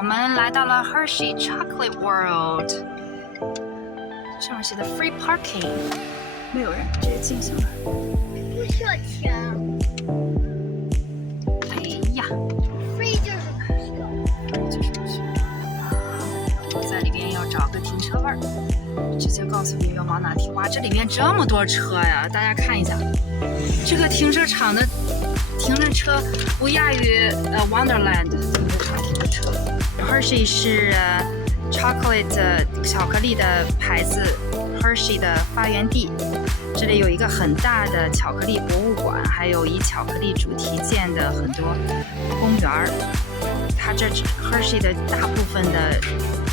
我们来到了 Hershey Chocolate World， 上面写的 Free Parking， 没有人，直接进去了。不需要钱。哎呀 ，Free 就是不需要。我在里边要找个停车位，直接告诉你要往哪停。哇，这里面这么多车呀！大家看一下，这个停车场的停的车不亚于Wonderland 停车场停的车。Hershey 是chocolate 巧克力的牌子 Hershey 的发源地。这里有一个很大的巧克力博物馆，还有以巧克力主题建的很多公园儿。它这 Hershey 的大部分的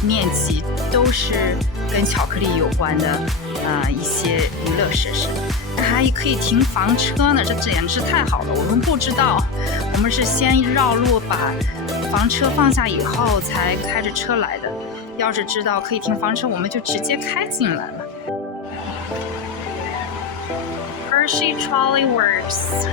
面积都是跟巧克力有关的一些娱乐设施。还可以停房车呢，这简直太好了！我们不知道，我们是先绕路把房车放下以后才开着车来的。要是知道可以停房车，我们就直接开进来了。Hershey Trolley Works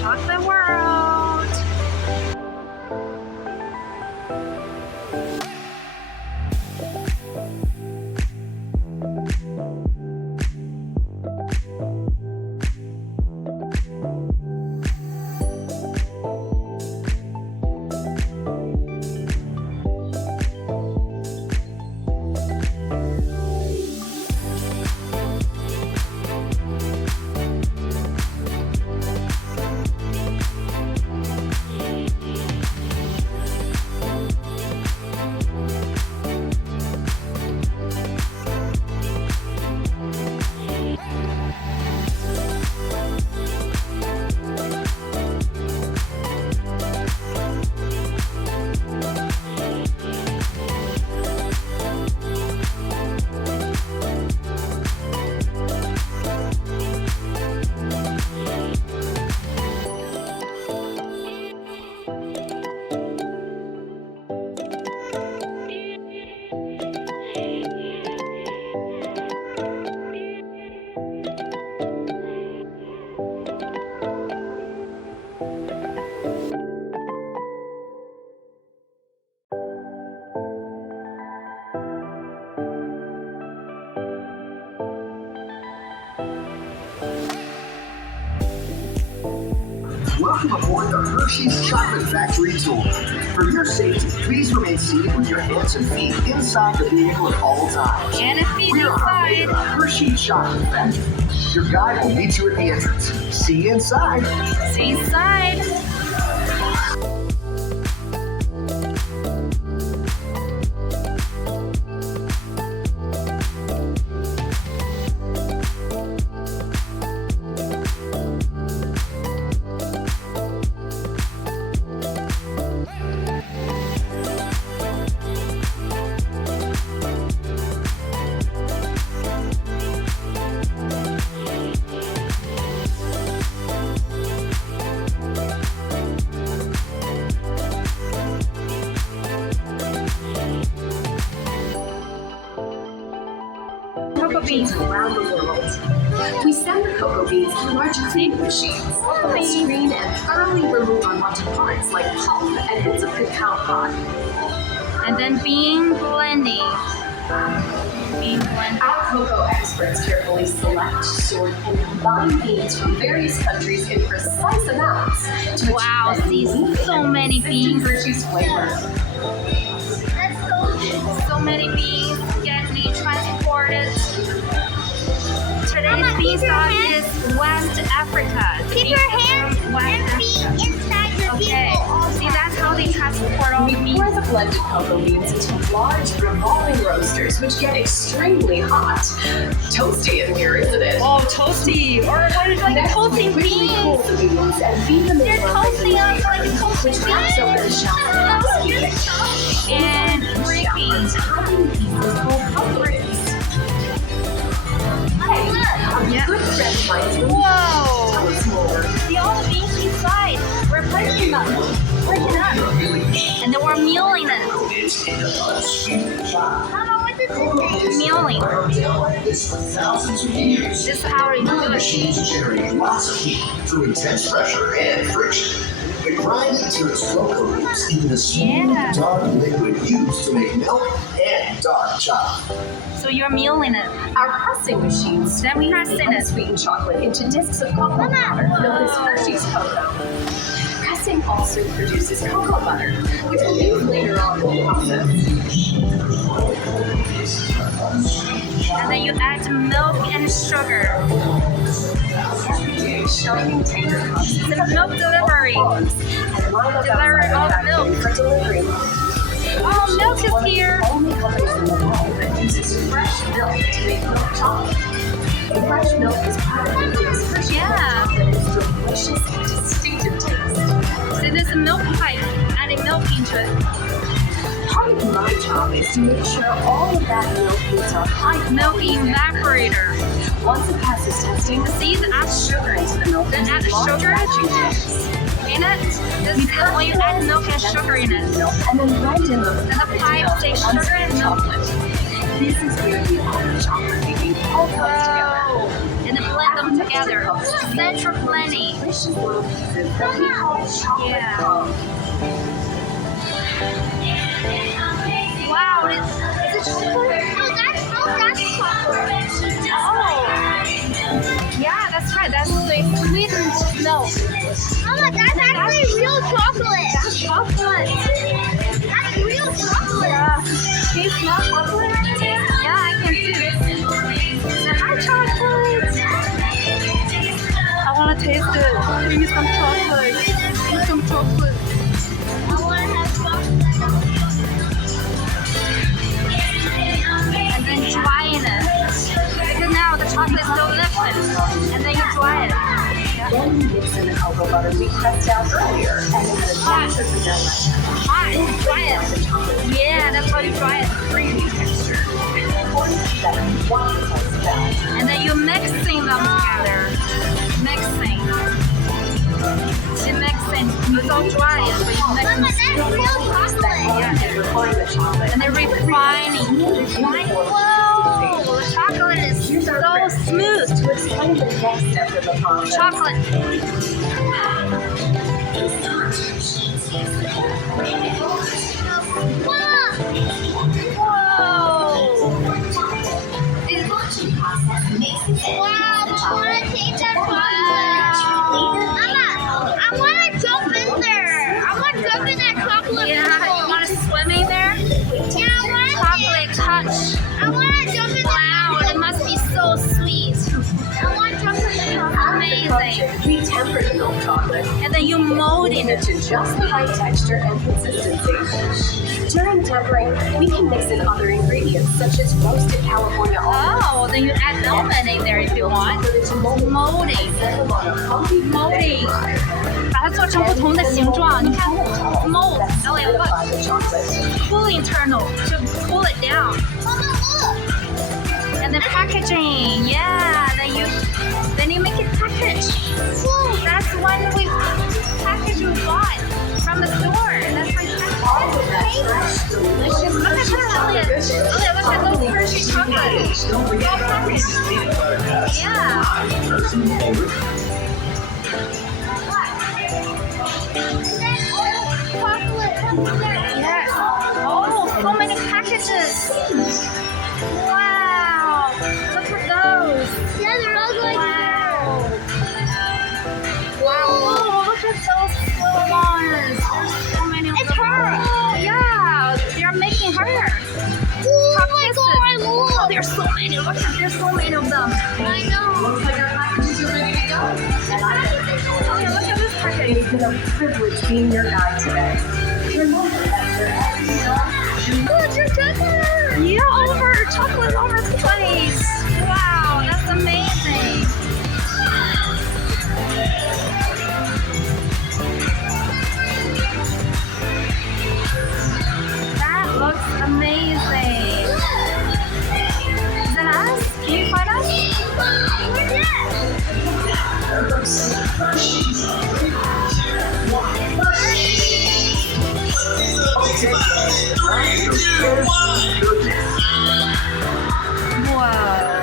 Chocolate World。Welcome aboard the Hershey's Chocolate Factory Tour. For your safety, please remain seated with your hands and feet inside the vehicle at all times. And feet We are on our way to the inside. Hershey Chocolate Factory. Your guide will meet you at the entrance. See you inside. See inside. Cocoa beans around the world. We send the cocoa beans to large cleaning machines that screen and thoroughly remove unwanted parts like pulp and bits of cacao pod. and then bean blending. Our cocoa experts carefully select, sort, and combine beans from various countries in precise amounts to Wow, see so many beans. Hershey's flavor. That's so good. So many beans getting transported. Today's Mama, keep your beanstalk hands- is West Africa. The Keep your beans hands from West and feet Africa. inside the Okay, vehicle all see the that's how they transport all We the beans. pour the blended cocoa beans into large revolving roasters, which get extremely hot. Toasty in here, isn't it? Oh, toasty, or what is like Next, we toasting quickly cool beans? the beans and feed them They're into a toasting baking us like a tray, toasted which cracks open the shell of the biscuit. And breaking. Tiny pieces called cocoa beans. Hey, a Yeah. good friend of mine is going to Whoa! tell us more. See all the beans inside. We're breaking them. Breaking up. And then we're mealing them. Mama, what does this say? Mealing. This for thousands of years. This is how we do it. Machines generate lots of heat through intense pressure and friction. The grinding turns cocoa leaves into the smooth, dark liquid used to make milk and dark chocolate. So you're milling it. Our pressing machine squeezes the unsweetened chocolate into discs of cocoa powder known as Hershey's cocoa. Pressing also produces cocoa butter, which we use later on in the process. And then you add milk and sugar. Shining tanker cups It's a milk delivery. Delivery of milk. for delivery. Oh, milk is here. Only companies in the world that uses fresh milk to make milk chocolate. Fresh milk is part of Hershey's Hershey chocolate is delicious and distinctive taste. So there's a milk pipe. Adding milk into it. Part of my job is to make sure all of that milk meets our high Milk evaporator. Once it passes testing, See, add sugar into the milk. Then add sugar in it. This is when you add milk and sugar in it. And then blend in the And the pipe says sugar and milk. This is where the whole chocolate making all comes together. And then blend them together. Central blending. Delicious little pieces that we call chocolate Yeah. crumbs. Wow, is it chocolate? No, that's chocolate. Oh. Yeah, that's right. That's the sweetened milk. Mama, that's actually real chocolate. That's chocolate. That's real chocolate. Yeah. Can you smell chocolate? Yeah, I can too. Say hi, chocolate. I want to taste it. Give me some chocolate. Give me some chocolate. I want to have chocolate. And then drying it. Because now the chocolate is still liquid. And then you dry it. Yeah. Then we mix in the cocoa butter we pressed out earlier and then the dasher vanilla. Hot. Dry it. Yeah, that's how you dry it. Creamy texture. Important that you want it as well. And then you're mixing them together. Mixing. You're mixing. It's all dry, but you mix Mama, them. that's real chocolate. Yeah. And refine the chocolate. And they're refining. Whoa! The chocolate is so smooth. To explain the next step of the process. Chocolate. Whoa! Wow, I want to taste that chocolate. Mama, I want to jump in there. I want to jump in that chocolate Yeah, you pool. want to swim in there? Yeah, I want Chocolate touch. I want to jump in Wow, it must be so sweet. I want to jump in the chocolate. Amazing. We temper the milk chocolate. And then you mold Molding it. it to just the right texture and consistency. During tempering, we can mix in other ingredients such as roasted California almonds. Oh, then you add almond in there if you want. Molding. Set them on a comfy Molding. 把它做成不同的形状。你看 mold, solidify what? the chocolate. Cooling internal to cool it down. Mama, look. And then packaging. Yeah, then you make it package. Whoa, that's when we package we bought from the store. That's my All of package. that fresh, delicious Look at Hershey that, chocolate Elliot. goodness. Elliot, look at those Hershey chocolates. Don't forget about Reese's peanut butter cups. Yeah. Yes. Oh, so many packages. Wow. Look at those. Yeah, they're all going Wow. Wow. Look at those little ones. There's so many of It's them. her. Oh, yeah. They're making her. Oh my god, Oh, look. there's so many. Look at there's so many of them. I know. Looks like our packages are ready to go. And I think they go Oh, yeah, look at this package. It's been a privilege being your guide today. Remember that your Look, your chocolate. Yeah, over chocolate all over the place. Wow, that's amazing. That looks amazing. Is that us? Can you find us? Where's that? Whoa.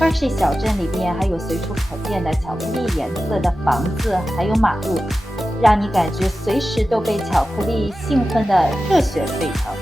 Hershey 小镇里边还有随处可见的巧克力颜色的房子，还有马路，让你感觉随时都被巧克力兴奋的热血沸腾。